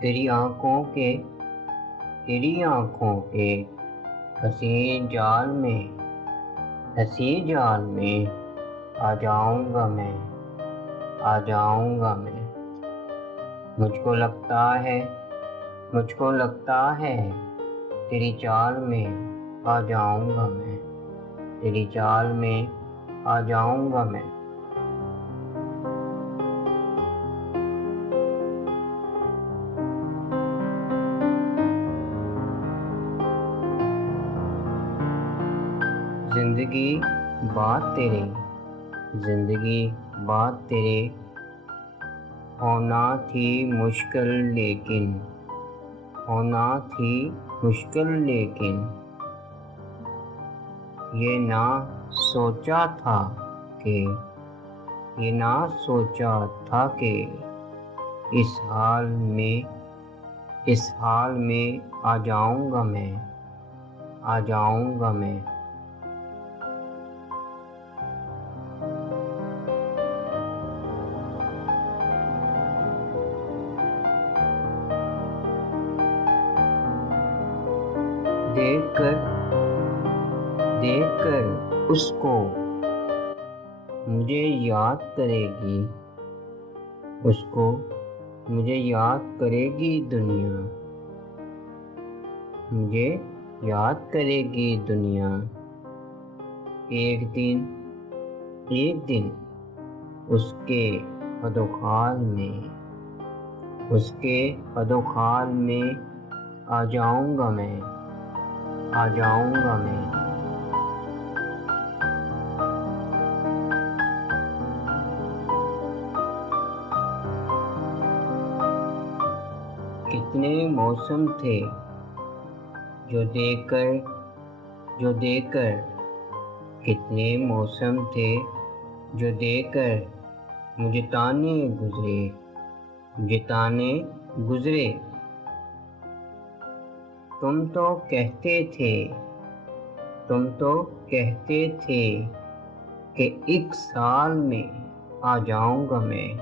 तेरी आँखों के हसीन जाल में आ जाऊँगा मैं। मुझको लगता है तेरी चाल में आ जाऊँगा मैं, तेरी चाल में आ जाऊँगा मैं। जिंदगी बात तेरे होना थी मुश्किल लेकिन ये ना सोचा था कि इस हाल में आ जाऊँगा मैं। देख कर उसको मुझे याद करेगी दुनिया। एक दिन उसके अधोखाल में आ जाऊँगा मैं। कितने मौसम थे जो देकर मुझे ताने गुजरे। तुम तो कहते थे कि एक साल में आ जाऊँगा मैं।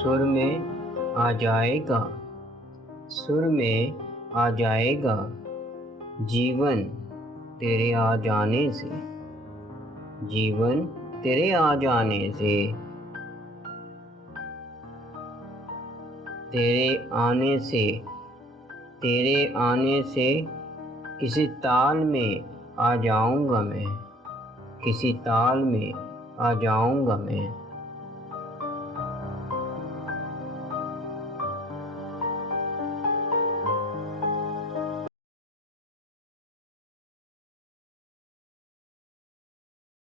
सुर में आ जाएगा जीवन तेरे आ जाने से। तेरे आने से किसी ताल में आ जाऊँगा मैं।